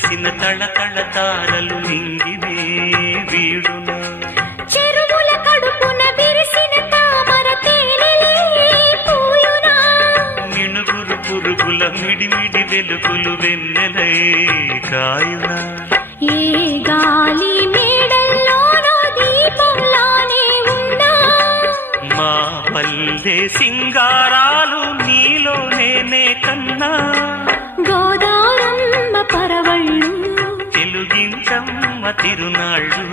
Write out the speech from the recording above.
వెలిసిన తళతళ తారలు నింగినే వీడున చెరువుల కడుపున విరిసిన తామర తేనెలే పూయునా మిణుగురు పురుగుల మిడిమిడి వెలుగులు వెన్నెలై కాయునా ఏ గాలి మేడల్లోనో దీపంలానే ఉన్నా మా పల్లె సింగారాలు నీలో నేనే కన్నా గోదారమ్మ పరవళ్ళు తెలుగించమ్మ తిరునాళ్ళు